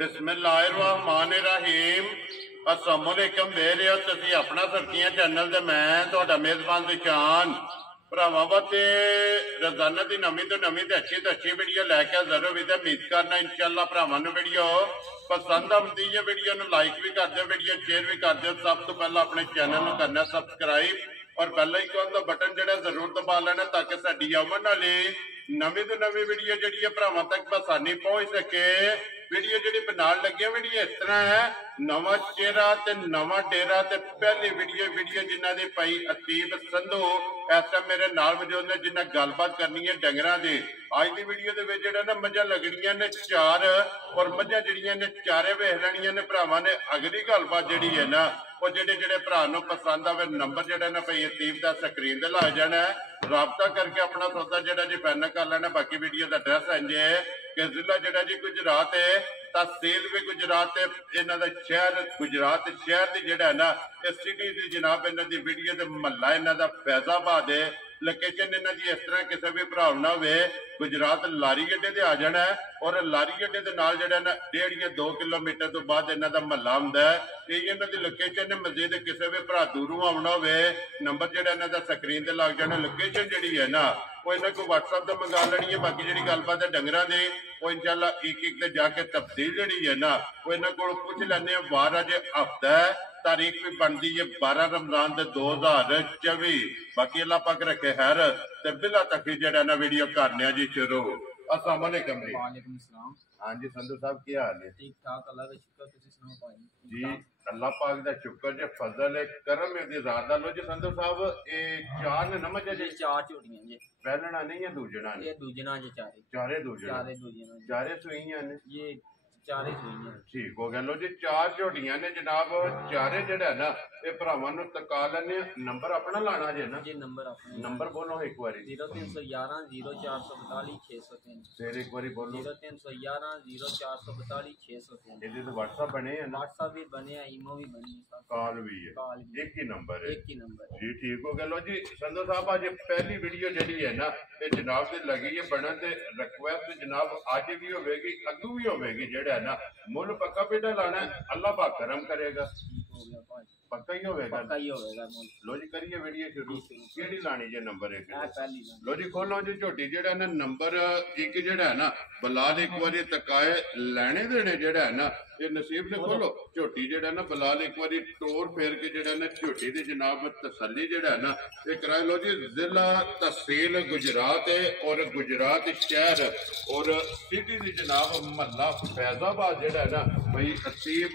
बिस्मिल्लाहिर्रहमानिर्रहीम अस्सलाम वालेकुम मेरे तुसी अपना सरकियां चैनल ते मैं तुहाडा मेजबान दिशान भरावां वास्ते रोजाना की नवीं तो अच्छी वीडियो लैके जरूर भी उम्मीद करना इंशाअल्लाह भरावां नूं वीडियो पसंद आती है। वीडियो नूं लाइक भी कर दो, वीडियो शेयर भी कर दो। सब तो पहला अपने चैनल नूं करना सबसक्राइब और बेल आइकन का बटन जिहड़ा जरूर दबा लेना ताकि साडी आउण वाली नवीं तो नवीं वीडियो जिहड़ी भरावां तक आसानी पहुंच सके। वीडियो जी बनाने लगे वीडियो इस तरह है, नवा चेहरा ते नवा डेरा ते पहली वीडियो जिन्हों की भाई अतीब संधू इस टाइम मेरे नाल मौजूद ने जिन्हें गलबात करनी है डंगरां दी। अज की वीडियो के ना मझां लगनियां ने चार और मझां जिहड़ियां ने चारे वेख लैणियां ने भरावां ने। अगली गलबात जिहड़ी है ना वो जिहड़े भरा नूं पसंद आवे नंबर जिहड़ा ना भाई अतीब का स्क्रीन ते ला जाना है, राबता करके अपना सौदा जिहड़ा जी फाइनल कर लेना। बाकी वीडियो का एड्रैस इंज है कि जिला जिहड़ा जी गुजरात है, तहसील भी गुजरात है, इन्हां दा शहर गुजरात शहर की जिहड़ा है ना इस सिटी की जनाब इन्हां दी वीडियो ते महला इन्हां दा फैजाबाद है। लोकेशन इन्हां दी इस तरह किसी भी भरा ना होवे गुजरात लारी अड्डे ते आ जाना है और लारी अड्डे दे नाल जिहड़ा ना 1.5 2 किलोमीटर तो बाद इन्हां दा महला हुंदा है। ये इन्हां दी लोकेशन है। मजीद किसी भी भरा दूरों आउणा होवे नंबर जिहड़ा इन्हां दा स्क्रीन ते लग जाना। लोकेशन जिहड़ी है ना वो इन्हां को WhatsApp ते मंगा लैनी है। बाकी जिहड़ी गलबात है डंगरां दी वो इंशाअल्लाह एक ते जाके तफसील जिहड़ी है ना वो इन्हां कोलों पुछ लैने। वार अज हफ्ता है, तारीख भी बनती है 12 रमजान 2024। बाकी अल्लाह पाक रखे खैर ते बिला तक जिहड़ा ना वीडियो करने जी शुरू। अस्सलाम वालेकुम जी। वालेकुम सलाम। हाँ जी संधू साहब की हाल है? ठीक ठाक, अल्लाह का शुक्र। तुसी सुनाओ भाई? जी अल्लाह पाक दा शुक्र जे फजल है करम है दी ज़ात दा। लो जी संधू साहब ये चार ने नमज जे चार झोटियां जे पहलना नहीं है दूजना ने? ये दूजना जे चारे चारे दूजना चारे सुईयां ने ये चारे सुईयां। ठीक हो गया। लो जी चार झोटियां ने जनाब चारे जेड़ा है ना ये भरावां नूं तका लैने। नंबर अपना लाना जे ना? जी नंबर अपना। नंबर बोलो एक बारी। 0311 0442 603। फिर एक बारी बोलो। 0311 0442 603। ये तो WhatsApp बने हैं ना? WhatsApp भी बने हैं, ईमो भी बनी है, कॉल भी है, एक ही नंबर है। एक ही नंबर जी ठीक हो गया। लो जी संधू साहब आज पहली वीडियो जी है ना ये जनाब से लगी है बनन ते रिक्वेस्ट जनाब आज भी होगी अगू भी होगी। जेड़ा है ना मुल पक्का पेटा लाना है, अल्लाह पाक करम करेगा। पक्का ही होगा। लो जी करिए वीडियो शुरू। केड़ी लानी जे नंबर एक? लो जी खोलो जी झोटी जेड़ा ना नंबर एक जेड़ा है ना बलाल एक बार तकाए लैने देने जेड़ा है ना ये नसीब ने खोलो। झोटी जेड़ा ना बलाल एक बार टोर फेर के जेड़ा ना झोटी दी जनाब तसल्ली जेड़ा है ना ये कराए। लो जी जिला तहसील गुजरात है और गुजरात शहर और सिटी दी जनाब महला फैजाबाद जेड़ा है ना भाई अतीब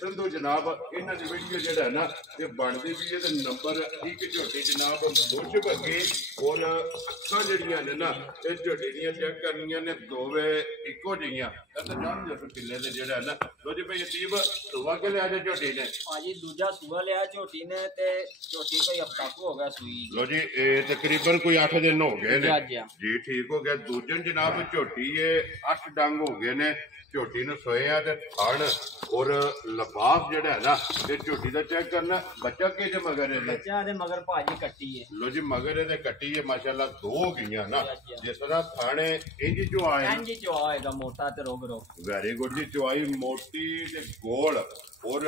संधू जनाब इन्हां दी वीडियो जेड़ा है ना ये बनती भी है। नंबर एक झोटी जनाब मुछ बगे और अखा जड़ियां ने ना ये झोटी दियां चेक करनियां ने दोवे इको जिहियां जान जो किले दे जेड़ा है ना। लो जी भाई अतीब सुबह के लिया झोटी ने? भाजी दूजा सुबह लिया झोटी ने ते झोटी कोई हफ्ता को हो गया सुई। लो जी तकरीबन कोई 8 दिन हो गए ने जी ठीक हो गया। दूजन जनाब झोटी ये 8 डंग हो गए ने। झोटी ने सोया ते थण और लफाफ जेड़ा है ना ये झोटी दा चेक करना। बच्चा के जे मगर है? बच्चा दे मगर भाजी कट्टी है। लो जी मगर दे कट्टी है माशाल्लाह 2 गईयां ना। जिस तरह थाने इंज जो आए इंज जो आएगा मोटा ते रोग रोग। वेरी गुड जी चुआई मोटी ते गोल और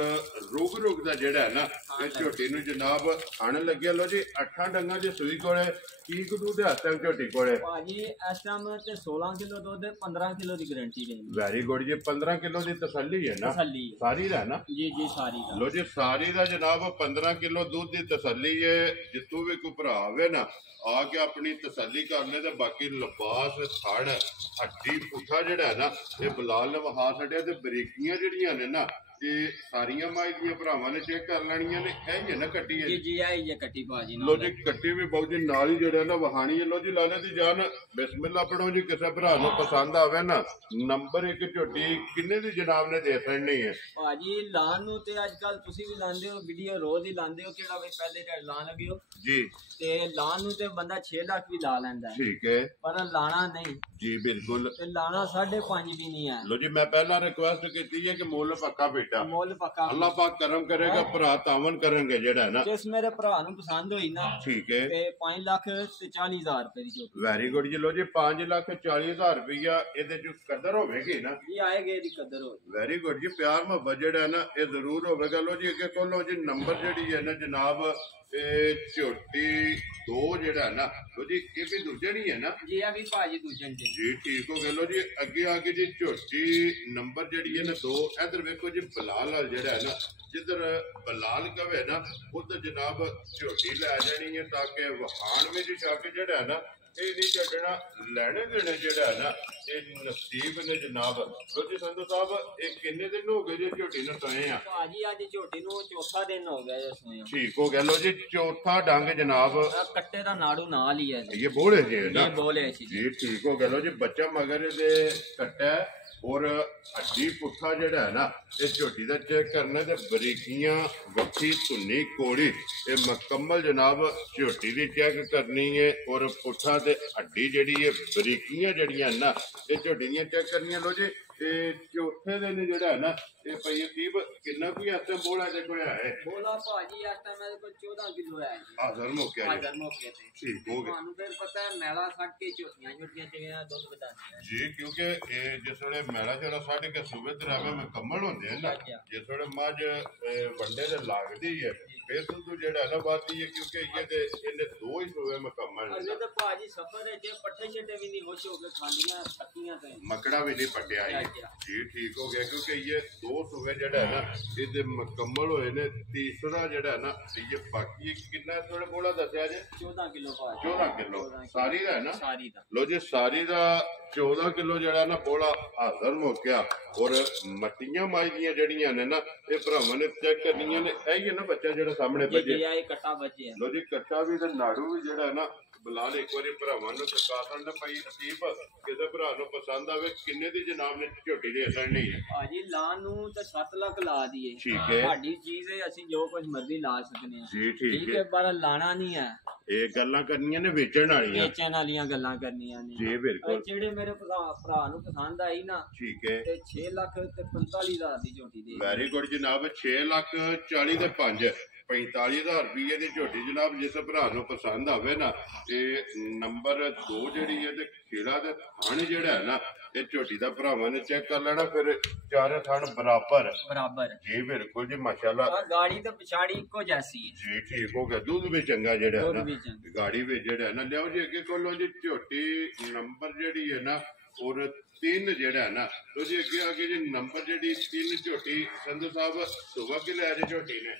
रुग रुग दा जेड़ा है ना ये झोटी नु जनाब थाने लगे। लो जी 8 डंगा दी सुई कोले की दूध है तक झोटी कोले? भाजी इस टाइम ते 16 किलो दूध 15 किलो दी गारंटी है। वेरी गुड जी 15 किलो दी तसल्ली है ना? सारी दा ना? जी जी सारी दा। लो जी सारी दा जनाब 15 किलो दूध दी तसल्ली है। जितू भी कोई भरा आवे ना आके अपनी तसल्ली कर ले। बाकी लिबास थड़ हड्डी पुठा जेड़ा है ना ये बलाल ने वहा छड़िया ते बरीकियां जेड़ियां ने ना ये सारियां माई दियां भरावां ने चेक कर लैनियां ने। है ना कट्टी है? जी जी आई ये कट्टी भाजी। लो जी कट्टी भी बहुत जी नाल ही जेड़ा ना वहानी है। लो जी लाने दी जान बिस्मिल्लाह पढ़ो जी। किसी भरा नूं पसंद आवे ना नंबर एक झोटी किन्ने दी जनाब ने दे छड़नी है? भाजी लान नूं ते अजकल तुसी भी लांदे हो वीडियो रोज ही लांदे हो केड़ा वे पहले लान लगे हो जी ते लान नूं ते बंदा 6 लाख भी ला लैंदा है। ठीक है पर लाना नहीं जी बिल्कुल ते लाना 5.5 भी नहीं है। लो जी मैं पहला रिक्वेस्ट की है कि मुल पक्का ਬੇਟਾ ਮੁੱਲ ਪੱਕਾ ਅੱਲਾਹ ਪਾਕ ਕਰਮ ਕਰੇਗਾ ਭਰਾ ਤਾਵਨ ਕਰਨਗੇ ਜਿਹੜਾ ਨਾ ਜਿਸ ਮੇਰੇ ਭਰਾ ਨੂੰ ਪਸੰਦ ਹੋਈ ਨਾ ਠੀਕ ਹੈ ਤੇ 5,40,000 ਰੁਪਏ ਦੀ ਝੋਟੀ ਵੈਰੀ ਗੁੱਡ ਜੀ ਲੋ ਜੀ 5,40,000 ਰੁਪਈਆ ਇਹਦੇ ਚ ਕਦਰ ਹੋਵੇਗੀ ਨਾ ਜੀ ਆਏਗੇ ਦੀ ਕਦਰ ਹੋ ਵੈਰੀ ਗੁੱਡ ਜੀ ਪਿਆਰ ਮੁਹੱਬਤ ਜਿਹੜਾ ਹੈ ਨਾ ਇਹ ਜ਼ਰੂਰ ਹੋਵੇਗਾ ਲੋ ਜੀ ਅੱਗੇ ਕੋਲੋਂ ਜੀ ਨੰਬਰ ਜਿਹੜੀ ਹੈ ਨਾ ਜਨਾਬ ਇਹ ਝੋਟੀ 2 ਜਿਹੜਾ ਹੈ ਨਾ ਲੋ ਜੀ ਇਹ ਵੀ ਦੂਜੇ ਨਹੀਂ ਹੈ ਨਾ ਜੀ ਆ ਵੀ ਭਾਜੀ ਦੂਜੇ ਨੇ ਜੀ ਠੀਕ ਹੋ ਗਿਆ ਲੋ ਜੀ ਅੱਗੇ ਆ ਕੇ ਜੀ ਝੋਟੀ ਨੰਬਰ ਜਿਹੜੀ ਹੈ ਨਾ 2 ਇਧਰ ਵੇਖੋ ਜੀ ਬਲਾਲ ਵਾਲ ਜਿਹੜਾ ਹੈ ਨਾ ਜਿੱਧਰ ਬਲਾਲ ਕਵੇ ਨਾ ਉਧਰ ਜਨਾਬ ਝੋਟੀ ਲੈ ਜਾਣੀ ਹੈ ਤਾਂ ਕਿ ਵਹਾਣ ਵਿੱਚ ਜਾ ਕੇ ਜਿਹੜਾ ਹੈ ਨਾ ਇਹ ਨਹੀਂ ਛੱਡਣਾ ਲੈਣੇ ਦੇਣੇ ਜਿਹੜਾ ਹੈ ਨਾ ਇਹ ਨਸੀਬ ਨੇ ਜਨਾਬ ਲੋ ਜੀ ਸੰਧੂ ਸਾਹਿਬ ਇਹ ਕਿੰਨੇ ਦਿਨ ਹੋ ਗਏ ਜੀ ਝੋਟੀ ਨੂੰ ਸੋਏ ਆ ਭਾਜੀ ਅੱਜ ਝੋਟੀ ਨੂੰ ਚੌਥਾ ਦਿਨ ਹੋ ਗਿਆ ਇਸ ਨੂੰ ਠੀਕ ਹੋ ਗਿਆ ਲੋ ਜੀ ਚੌਥਾ ਡੰਗ ਜਨਾਬ ਕੱਟੇ ਦਾ ਨਾੜੂ ਨਾਲ ਹੀ ਹੈ ਇਹ ਬੋਲੇ ਜੀ ਨਾ ਇਹ ਬੋਲੇ ਸੀ ਜੀ ਠੀਕ ਹੋ ਗਿਆ ਲੋ ਜੀ ਬੱਚਾ ਮਗਰ ਦੇ ਕੱਟਾ ਔਰ ਹੱਡੀ ਪੁੱਠਾ ਜਿਹੜਾ ਹੈ ਨਾ ਇਹ ਝੋਟੀ ਦਾ ਚੈੱਕ ਕਰਨਾ ਤੇ ਬਰੀਕੀਆਂ ਵੱਖੀ ਧੁੰਨੀ ਕੋੜੀ ਇਹ ਮੁਕੰਮਲ ਜਨਾਬ ਝੋਟੀ ਦੀ ਚੈੱਕ ਕਰਨੀ ਹੈ ਔਰ ਪੁੱਠਾ ਤੇ ਹੱਡੀ ਜਿਹੜੀ ਹੈ ਬਰੀਕੀਆਂ ਜਿਹੜੀਆਂ ਨਾ ਇਹ ਝੋਟੀ ਦੀਆਂ ਚੈੱਕ ਕਰਨੀਆਂ ਲੋ ਜੀ ਤੇ ਚੌਥੇ ਦਿਨ ਜਿਹੜਾ ਹੈ ਨਾ ਇਹ ਪਈ ਅਕੀਬ ਕਿੰਨਾ ਕੋਈ ਆਸਮ ਬੋਲਾ ਦੇ ਕੋਲ ਹੈ ਬੋਲਾ ਭਾਜੀ ਅੱਜ ਤਾਂ ਮੇਰੇ ਕੋਲ 14 ਕਿਲੋ ਹੈ ਹਾਜ਼ਰ ਮੌਕੇ ਆ ਹਾਜ਼ਰ ਮੌਕੇ ਤੇ ਠੀਕ ਹੋ ਗਿਆ ਤੁਹਾਨੂੰ ਫਿਰ ਪਤਾ ਹੈ ਮੈਲਾ ਛੱਡ ਕੇ ਝੋਟੀਆਂ ਝੋਟੀਆਂ ਤੇ ਦੁੱਧ ਵਧਾਉਂਦੀਆਂ ਜੀ ਕਿਉਂਕਿ ਇਹ ਜਿਸ ਵੇਲੇ ਮੈਲਾ ਜਿਹੜਾ ਛੱਡ ਕੇ ਸੂਬੇ ਦਰਾਵੇ ਮੁਕੰਮਲ ਹੁੰਦੇ ਹਨ ਨਾ ਜਿਸ ਵੇਲੇ ਮੱਝ ਵੰਡੇ ਤੇ ਲੱਗਦੀ ਹੈ ਫਿਰ ਦੁੱਧ ਜਿਹੜਾ ਨਾ ਵੱਧਦੀ ਹੈ ਕਿਉਂਕਿ ਇਹਨੇ 2 ਹੀ ਸੂਬੇ ਮੁਕੰਮਲ ਨੇ ਅਜੇ ਤਾਂ ਭਾਜੀ ਸਫਰ ਹੈ ਜੇ ਪੱਠੇ ਛੱਡੇ ਵੀ ਨਹੀਂ ਹੋਸ਼ ਹੋ ਕੇ ਖਾਂਦੀਆਂ ਪੱਕੀਆਂ ਤੇ ਮਕੜਾ ਵੀ ਨਹੀਂ ਪੱਟਿਆ ਜੀ ਠੀਕ ਹੋ ਗਿਆ ਕਿਉਂਕਿ ਇਹ 2 ਸੂਬੇ ਜਿਹੜਾ ਹੈ ਨਾ ਇਹਦੇ ਮੁਕੰਮਲ ਹੋਏ ਨੇ ਤੀਸਰਾ ਜਿਹੜਾ ਹੈ ਨਾ ਇਹ ਬਾਕੀ ਕਿੰਨਾ ਥੋੜਾ ਬੋਲਾ ਦੱਸਿਆ ਜੇ 14 ਕਿਲੋ ਭਾਜੀ 14 ਕਿਲੋ ਸਾਰੀ ਦਾ ਹੈ ਨਾ ਸਾਰੀ ਦਾ ਲੋ ਜੀ ਸਾਰੀ ਦਾ 14 ਕਿਲੋ ਜਿਹੜਾ ਨਾ ਬੋਲਾ ਹਾਜ਼ਰ ਮੁੱਕਿਆ ਔਰ ਮੱਟੀਆਂ ਮਾਈ ਦੀਆਂ ਜਿਹੜੀਆਂ ਨੇ ਨਾ ਇਹ ਭਰਾਵਾਂ ਨੇ ਚੈੱਕ ਕਰਨੀਆਂ ਨੇ ਇਹ ਹੀ ਹੈ ਨਾ ਬੱਚਾ ਜਿਹੜਾ ਸਾਹਮਣੇ ਬੱਜੇ ਇਹ ਕੱਟਾ ਬੱਜੇ ਲੋ ਜੀ ਕੱਟਾ ਵੀ ਤੇ ਨਾੜੂ ਵੀ ਜਿਹੜਾ ਹੈ ਨਾ ਬਲਾਲ ਇੱਕ ਵਾਰੀ ਭਰਾਵਾਂ ਨੂੰ ਸਰਕਾਰ ਨੇ ਪਈ ਨਸੀਬ ਕਿਸੇ ਭਰਾ ਨੂੰ ਪਸੰਦ ਆਵੇ ਕਿੰਨੇ ਦੀ ਜਨਾਬ ਨੇ ਝੋਟੀ ਦੇ ਅਸਰ ਨਹੀਂ ਹੈ ਭਾਜੀ ਲਾਣ ਨੂੰ ਤਾਂ 7 ਲੱਖ ਲਾ ਦਈਏ ਠੀਕ ਹੈ ਸਾਡੀ ਚੀਜ਼ ਹੈ ਅਸੀਂ ਜੋ ਕੁਝ ਮਰਜ਼ੀ ਲਾ ਸਕਦੇ ਹਾਂ ਜੀ ਠੀਕ ਹੈ ਪਰ ਲਾਣਾ ਨਹੀਂ ਹੈ ਇਹ ਗੱਲਾਂ ਕਰਨੀਆਂ ਨੇ ਵੇਚਣ ਵਾਲੀਆਂ ਵੇਚਣ ਵਾਲੀਆਂ ਗੱਲਾਂ ਕਰਨੀਆਂ ਨੇ ਜੀ ਬਿਲਕੁਲ ਜਿਹੜੇ ਮੇਰੇ ਭਰਾ ਨੂੰ ਪਸੰਦ ਆਈ ਨਾ ਠੀਕ ਹੈ ਤੇ 6 ਲੱਖ ਤੇ 45,000 ਦੀ ਝੋਟੀ ਦੇ ਵੈਰੀ ਗੁੱਡ ਜਨਾਬ 6 ਲੱਖ 40 ਦੇ 5 45,000 ਰੁਪਏ ਦੀ ਝੋਟੀ ਜਨਾਬ ਜਿਸ ਭਰਾ ਨੂੰ ਪਸੰਦ ਆਵੇ ਨਾ ਤੇ ਨੰਬਰ 2 ਜਿਹੜੀ ਹੈ ਤੇ ਖੇੜਾ ਦੇ ਥਣ ਜਿਹੜਾ ਹੈ ਨਾ ਇਹ ਝੋਟੀ ਦਾ ਭਰਾਵਾਂ ਨੇ ਚੈੱਕ ਕਰ ਲੈਣਾ ਫਿਰ ਚਾਰੇ ਥਣ ਬਰਾਬਰ ਜੀ ਬਿਲਕੁਲ ਜੀ ਮਾਸ਼ਾਅੱਲਾ ਗਾੜੀ ਤੇ ਪਿਛਾੜੀ ਇੱਕੋ ਜੈਸੀ ਹੈ ਜੀ ਠੀਕ ਹੋ ਗਿਆ ਦੁੱਧ ਵੀ ਚੰਗਾ ਜਿਹੜਾ ਹੈ ਨਾ ਗਾੜੀ ਵੀ ਜਿਹੜਾ ਹੈ ਨਾ ਲਿਆਓ ਜੀ ਅੱਗੇ ਕੋਲੋਂ ਜੀ ਝੋਟੀ ਨੰਬਰ ਜਿਹੜੀ ਹੈ ਨਾ ਔਰ 3 ਜਿਹੜਾ ਹੈ ਨਾ ਲੋ ਜੀ ਅੱਗੇ ਆ ਕੇ ਜੀ ਨੰਬਰ ਜਿਹੜੀ 3 ਝੋਟੀ ਸੰਧੂ ਸਾਹਿਬ ਸੁਬਾ ਕਿ ਲੈ ਜੇ ਝੋਟੀ ਨੇ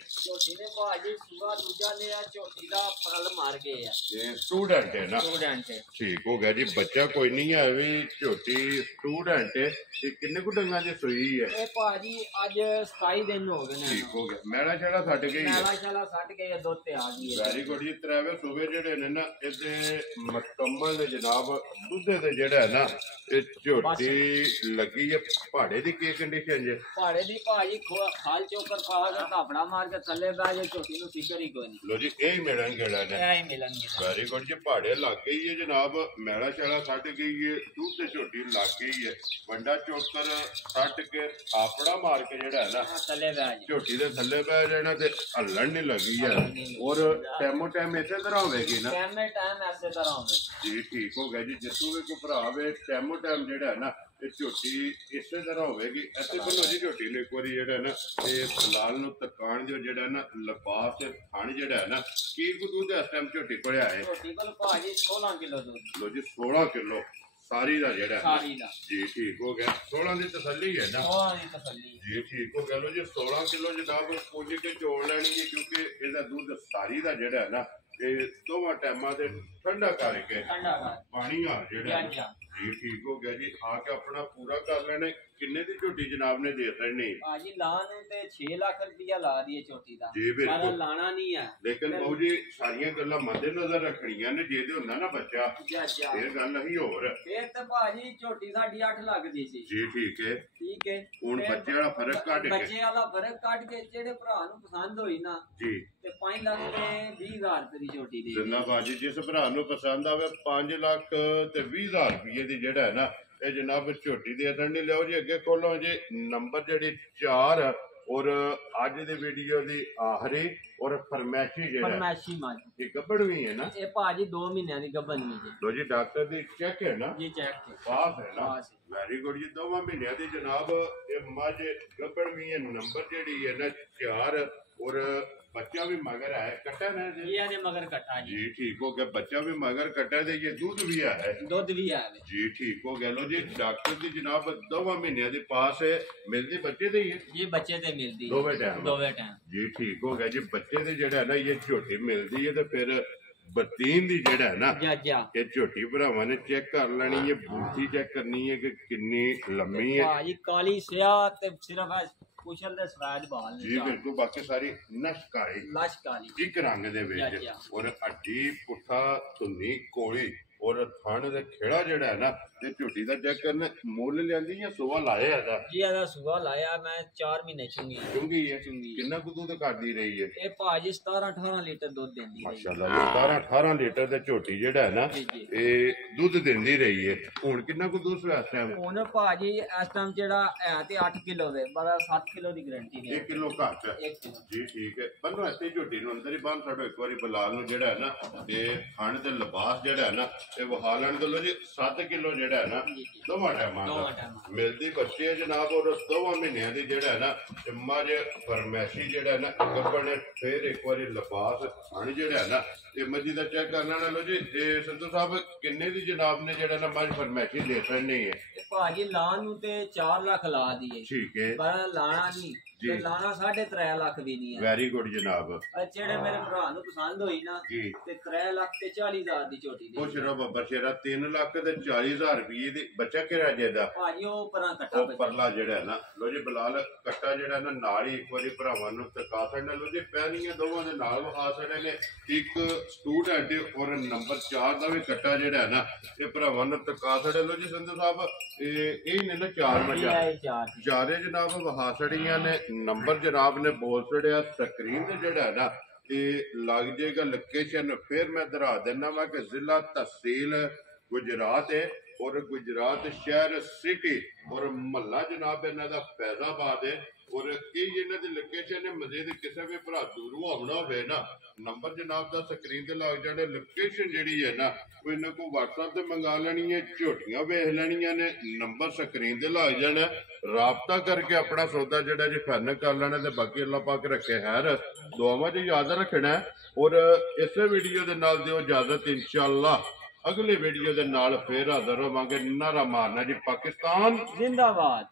ਭਾਜੀ ਸੁਬਾ ਦੂਜਾ ਲਿਆ ਝੋਟੀ ਦਾ ਫਲ ਮਾਰ ਗਏ ਆ ਇਹ ਸਟੂਡੈਂਟ ਹੈ ਨਾ ਸਟੂਡੈਂਟ ਹੈ ਠੀਕ ਹੋ ਗਿਆ ਜੀ ਬੱਚਾ ਕੋਈ ਨਹੀਂ ਹੈ ਵੀ ਝੋਟੀ ਸਟੂਡੈਂਟ ਹੈ ਇਹ ਕਿੰਨੇ ਕੁ ਡੰਗਾਂ ਦੀ ਸੂਈ ਹੈ ਇਹ ਭਾਜੀ ਅੱਜ 27 ਦਿਨ ਹੋ ਗਏ ਨੇ ਠੀਕ ਹੋ ਗਿਆ ਮੈਲਾ ਛੜਾ ਛੱਡ ਗਈ ਹੈ ਮੈਲਾ ਛੜਾ ਛੱਡ ਕੇ ਦੁੱਧ ਤੇ ਆ ਗਈ ਹੈ ਵੈਰੀ ਗੁੱਡ ਜੀ ਤਰਾਵੇ ਸੂਬੇ ਜਿਹੜੇ ਨੇ ਨਾ ਇਹਦੇ ਮੁਕੰਮਲ ਦੇ ਜਨਾਬ ਦੁੱਧੇ ਦੇ ਜਿਹੜਾ ਹੈ ਨਾ ਇਹ ਝੋਟੀ ਲੱਗੀ ਹੈ ਪਹਾੜੇ ਦੀ ਕੀ ਕੰਡੀਸ਼ਨ ਜੇ ਪਹਾੜੇ ਦੀ ਭਾਜੀ ਖਾਲ ਚੋਕਰ ਪਾ ਕੇ ਧਾਪੜਾ ਮਾਰ ਕੇ ਥੱਲੇ ਬਹਿ ਜੇ ਝੋਟੀ ਨੂੰ ਫਿਕਰ ਹੀ ਕੋਈ ਨਹੀਂ ਲੋ ਜੀ ਇਹ ਮਿਲਣ ਕਿਹੜਾ ਨੇ ਇਹ ਹੀ ਮਿਲਣਗੇ ਵੈਰੀ ਗੁੱਡ ਜੀ ਪਹਾੜੇ ਲੱਗ ਗਈ ਹੈ ਜਨਾਬ ਮੈਲਾ ਛੜਾ ਛੱਡ ਗਈ ਹੈ ਦੁੱਧ ਤੇ ਝੋਟੀ ਲੱਗ ਗਈ ਹੈ ਵੱਡਾ ਚੋਕਰ ਛੱਡ ਕੇ ਥਾਪੜਾ ਮਾਰ ਕੇ ਜਿਹੜਾ ਹੈ ਨਾ ਥੱਲੇ ਬਹਿ ਜੇ ਝੋਟੀ ਦੇ ਥੱਲੇ ਬਹਿ ਜਾਣਾ ਤੇ ਹੱਲਣ ਨਹੀਂ ਲੱਗੀ ਹੈ ਔਰ ਟੈਮੋ ਟਾਈਮ ਇਸੇ ਤਰ੍ਹਾਂ ਹੋਵੇਗੀ ਨਾ ਟਾਈਮ ਐਸੇ ਤਰ੍ਹਾਂ ਹੋਵੇ ਜੀ ਠੀਕ ਹੋ ਗਿਆ ਜੀ ਜਿੱਥੋਂ ਵੀ ਕੋਈ ਭਰਾ ਵੇ ਟੈਮੋ ਟਾਈਮ ਜਿਹੜਾ ਹੈ ਨਾ ਇਹ ਝੋਟੀ ਇਸੇ ਤਰ੍ਹਾਂ ਹੋਵੇਗੀ ਇੱਥੇ ਬੰਨੋ ਜੀ ਝੋਟੀ ਨੂੰ ਇੱਕ ਵਾਰੀ ਜਿਹੜਾ ਨਾ ਇਹ ਫਿਲਹਾਲ ਨੂੰ ਤਕਾਣ ਜੋ ਜਿਹੜਾ ਨਾ ਲਿਬਾਸ ਤੇ ਥਣ ਜਿਹੜਾ ਹੈ ਨਾ ਕੀ ਕੁ ਦੁੱਧ ਇਸ ਟਾਈਮ ਝੋਟੀ ਕੋਲ ਆਏ ਝੋਟੀ ਕੋਲ ਭਾਜੀ 16 ਕਿਲੋ ਦੁੱਧ ਲੋ ਜੀ 16 ਕਿਲੋ ਸਾਰੀ ਦਾ ਜਿਹੜਾ ਸਾਰੀ ਦਾ ਜੀ ਠੀਕ ਹੋ ਗਿਆ 16 ਦੀ ਤਸੱਲੀ ਹੈ ਨਾ 16 ਦੀ ਤਸੱਲੀ ਜੀ ਠੀਕ ਹੋ ਗਿਆ ਲੋ ਜੀ 16 ਕਿਲੋ ਜਨਾਬ ਪੁੱਜ ਕੇ ਚੋਲ ਲੈਣੀ ਹੈ ਕਿਉਂਕਿ ਇਹਦਾ ਦੁੱਧ ਸਾਰੀ ਦਾ ਜਿਹੜਾ ਹੈ ਨਾ ਇਹ ਦੋਵਾਂ ਟਾਈਮਾਂ ਤੇ ਠੰਡਾ ਕਰਕੇ ਪਾਣੀ ਆ ਜਿਹੜਾ ਜੀ ਠੀਕ ਹੋ ਗਿਆ ਜੀ ਆ ਕੇ ਆਪਣਾ ਪੂਰਾ ਕਰ ਲੈਣੇ ਕਿੰਨੇ ਦੀ ਝੋਟੀ ਜਨਾਬ ਨੇ ਦੇ ਦੇਣੀ ਭਾਜੀ ਲਾਣ ਤੇ 6 ਲੱਖ ਰੁਪਇਆ ਲਾ ਦਈਏ ਝੋਟੀ ਦਾ ਜੀ ਬਿਲਕੁਲ ਪਰ ਲਾਣਾ ਨਹੀਂ ਹੈ ਲੇਕਿਨ ਬਾਊ ਜੀ ਸਾਰੀਆਂ ਗੱਲਾਂ ਮੱਦੇ ਨਜ਼ਰ ਰੱਖਣੀਆਂ ਨੇ ਜੇ ਤੇ ਹੁੰਦਾ ਨਾ ਬੱਚਾ ਇਹ ਗੱਲ ਨਹੀਂ ਹੋਰ ਫੇਰ ਤਾਂ ਭਾਜੀ ਝੋਟੀ ਸਾਡੀ 8 ਲੱਖ ਦੀ ਸੀ ਜੀ ਠੀਕ ਹੈ ਹੁਣ ਬੱਚੇ ਵਾਲਾ ਫਰਕ ਕੱਢ ਕੇ ਬੱਚੇ ਵਾਲਾ ਫਰਕ ਕੱਢ ਕੇ ਜਿਹੜੇ ਭਰਾ ਨੂੰ ਪਸੰਦ ਹੋਈ ਨਾ ਜੀ ਤੇ 5 ਲੱਖ ਤੇ 20,000 ਰੁਪਏ ਦੀ ਝੋਟੀ ਦੇ ਜਿੰਨਾ ਬਾਜੀ ਜਿਸ ਭਰਾ ਨੂੰ ਪਸੰਦ ਆਵੇ 5 ਲੱਖ ਤੇ 20,000 ਰੁਪਏ ਦੀ ਜਿਹੜਾ ਹੈ ਨਾ ਇਹ ਜਨਾਬ ਝੋਟੀ ਦੇ ਅਦਣ ਨਹੀਂ ਲਿਆਓ ਜੀ ਅੱਗੇ ਖੋਲੋ ਜੀ ਨੰਬਰ ਜਿਹੜੀ 4 और अज दी वीडियो दी आखिरी और फरमैशी जेड़ा फरमैशी मज ये गब्बड़ भी है ना, ये भाजी 2 महीनों की गब्बन में जी। लो जी डॉक्टर दी चेक है ना, ये चेक है पास है ना, पास है। वेरी गुड जी। 2 महीनों दी जनाब ये मज गब्बड़ भी है, नंबर जेड़ी है ना 4 और बच्चा भी मगर है, कटा ना जी, ये आने मगर कटा जी। जी ठीक हो गया, बच्चा भी मगर कटा दे, ये दूध भी है दूध भी है जी, ठीक हो गया। लो जी डॉक्टर दी जनाब 2 महीनों दी पास है, मिलती बच्चे दी है ये बच्चे ते मिलदी दोवें टाइम दोवें टाइम जी, ठीक हो गया जी। बच्चे दी जेड़ा है ना ये झोटी मिलती है, तो फिर बतीन दी जेड़ा है ना जा ये झोटी भरावां ने चेक कर लेनी है, बूथी चेक करनी है कि कितनी लम्मी है भाजी काली स्याह ते सिर्फ है कुशल दे सफेद बाल ने जी, बिल्कुल। बाकी सारी नशकारी लश काली एक रंग दे विच और हड्डी पुट्ठा धुन्नी कोली और थण दे खेड़ा जेड़ा है ना ते झोटी दा चेक करना मुੱਲ लियांदी या सुवा लाया है जी ਇਹਦਾ ਸੂਆ ਲਾਇਆ ਮੈਂ 4 ਮਹੀਨੇ ਚੁੰਗੀ चुंगी है चुंगी। कितना कुछ दूध करदी रही है ਇਹ ਭਾਜੀ 17-18 ਲੀਟਰ ਦੁੱਧ ਦਿੰਦੀ ਰਹੀ माशाल्लाह 17-18 लीटर दा झोटी जेड़ा है ना जी जी। ਇਹ ਦੁੱਧ ਦਿੰਦੀ ਰਹੀ ਹੈ। ਹੁਣ ਕਿੰਨਾ ਕੁ ਦੁੱਧ ਇਸ ਟਾਈਮ ਹੁਣ ਭਾਜੀ ਇਸ ਟਾਈਮ ਜਿਹੜਾ ਹੈ ਤੇ 8 ਕਿਲੋ ਦੇ ਪਰ 7 ਕਿਲੋ ਦੀ ਗਾਰੰਟੀ ਦੇ 1 ਕਿਲੋ ਘੱਟ ਹੈ 1 ਕਿਲੋ ਜੀ, ਠੀਕ ਹੈ। ਬੰਨੋ ਇੱਥੇ ਝੋਟੀ ਨੂੰ ਅੰਦਰ ਹੀ ਬੰਨ ਛੱਡੋ ਇੱਕ ਵਾਰੀ ਬਲਾਲ ਨੂੰ ਜਿਹੜਾ ਹੈ ਨਾ ਇਹ ਖਾਣ ਤੇ ਲਿਬਾਸ ਜਿਹੜਾ ਹੈ ਨਾ ਇਹ ਵਹਾ ਲੈਣ ਦੇ। ਲੋ ਜੀ 7 ਕਿਲੋ ਜਿਹੜਾ ਹੈ ਨਾ ਦੋਵਾਂ ਟਾਈਮਾਂ ਦੋਵਾਂ ਦਾ ਟਾਈਮਾਂ ਮਿਲਦੀ ਬੱਚੇ ਜਨਾਬ ਔਰ 2 ਮਹੀਨਿਆਂ ਦੀ ਜਿਹੜਾ ਹੈ ਨਾ ਇਹ ਮੱਝ ਫਰਮੈਸ਼ੀ ਜਿਹੜਾ ਹੈ ਨਾ ਗੱਬਣ ਫੇਰ ਇੱਕ ਵਾਰੀ ਲਿਬਾਸ ਖਾਣ ਜਿਹੜਾ ਹੈ ਨਾ ਇਹ ਮੱਝੀ ਦਾ ਚੈੱਕ ਕਰਨਾ ਨਾ। ਲੋ ਜੀ ਇਹ ਸੰਧੂ ਸਾਹਿਬ ਕਿੰਨੇ ਦੀ ਜਨਾਬ ਨੇ ਜਿਹੜਾ ਨਾ ਮੱਝ ਫਰਮੈਸ਼ੀ ਦੇ ਸਕਣੀ ਹੈ ਭਾਜੀ ਲਾਣ ਨੂੰ ਤੇ 4 ਲੱਖ ਲਾ ਦਈਏ ਠੀਕ ਹੈ ਪਰ ਲਾਣਾ ਨਹੀਂ ਜੀ। ਤੇ ਲਾਣਾ 3.5 ਲੱਖ ਵੀ ਨਹੀਂ ਹੈ। ਵੈਰੀ ਗੁੱਡ ਜਨਾਬ ਜਿਹੜੇ ਮੇਰੇ ਭਰਾ ਨੂੰ ਪਸੰਦ ਹੋਈ ਨਾ ਜੀ ਤੇ 3 ਲੱਖ ਤੇ 40,000 ਦੀ ਝੋਟੀ ਉਹ ਦੀ ਸ਼ੇਰਾ ਬੱਬਰ ਸ਼ੇਰਾ 3 ਲੱਖ ਤੇ 40,000 ਰੁਪਏ ਦੀ ਬੱਚਾ ਕਿਹੜਾ ਜਿਹਦਾ ਭਾਜੀ ਉਹ ਪਰਾਂ ਕੱਟਾ ਉਹ ਪਰਲਾ ਜਿਹੜਾ ਹੈ ਨਾ। ਲੋ ਜੀ ਬਲਾਲ ਕੱਟਾ ਜਿਹੜਾ ਨਾ ਨਾਲ ਹੀ ਇੱਕ ਵਾਰੀ ਭਰਾਵਾਂ ਨੂੰ ਤਕਾ ਸਕਣਾ। ਲੋ ਜੀ ਪਹਿਲੀਆਂ ਦੋਵਾਂ ਦੇ ਨਾਲ ਵਹਾ ਸਕਦੇ ਨੇ। ਇੱਕ ਸਟੂਡੈਂਟ ਔਰ ਨੰਬਰ 4 ਦਾ ਵੀ ਕੱਟਾ ਜਿਹੜਾ ਹੈ ਨਾ ਇਹ ਭਰਾਵਾਂ ਨੂੰ ਤਕਾ ਸਕਦੇ। ਲੋ ਜੀ ਸੰਧੂ ਸਾਹਿਬ ਇਹ ਨੇ ਨਾ 4 ਮੱਝਾਂ ਚਾਰੇ ਜਨਾਬ ਵਹਾ ਛੜੀਆਂ ਨੇ। ਨੰਬਰ ਜਨਾਬ ਨੇ ਬੋਲ ਛੜਿਆ ਸਕਰੀਨ ਤੇ ਜਿਹੜਾ ਹੈ ਨਾ ਇਹ ਲੱਗ ਜਾਏਗਾ ਲੋਕੇਸ਼ਨ। ਫਿਰ ਮੈਂ ਦਰਾ ਦੇਣਾ ਵਾ ਕਿ ਜ਼ਿਲ੍ਹਾ ਤਹਿਸੀਲ गुजरात है और गुजरात शहर सिटी और महला जनाब इन्हों का फैजाबाद है और ये इन्हों की लोकेशन है। मजीद किसी भी भरा दूरों आना हो ना नंबर जनाब का स्क्रीन से लग जाने। लोकेशन जी है ना वो इन्हों को व्हाट्सएप से मंगा लेनी है, झोटियां वेख लेनिया ने, नंबर स्क्रीन से लग जाना, राबता करके अपना सौदा जोड़ा जी फाइनल कर लेना। तो बाकी अल्लाह पाक रखे खैर दुआवां च याद रखना है। और इस वीडियो के नाल दिओ इजाजत, इंशाअल्लाह अगले वीडियो के नाल फिर हाजिर होवांगे। नारा मारना जी पाकिस्तान जिंदाबाद।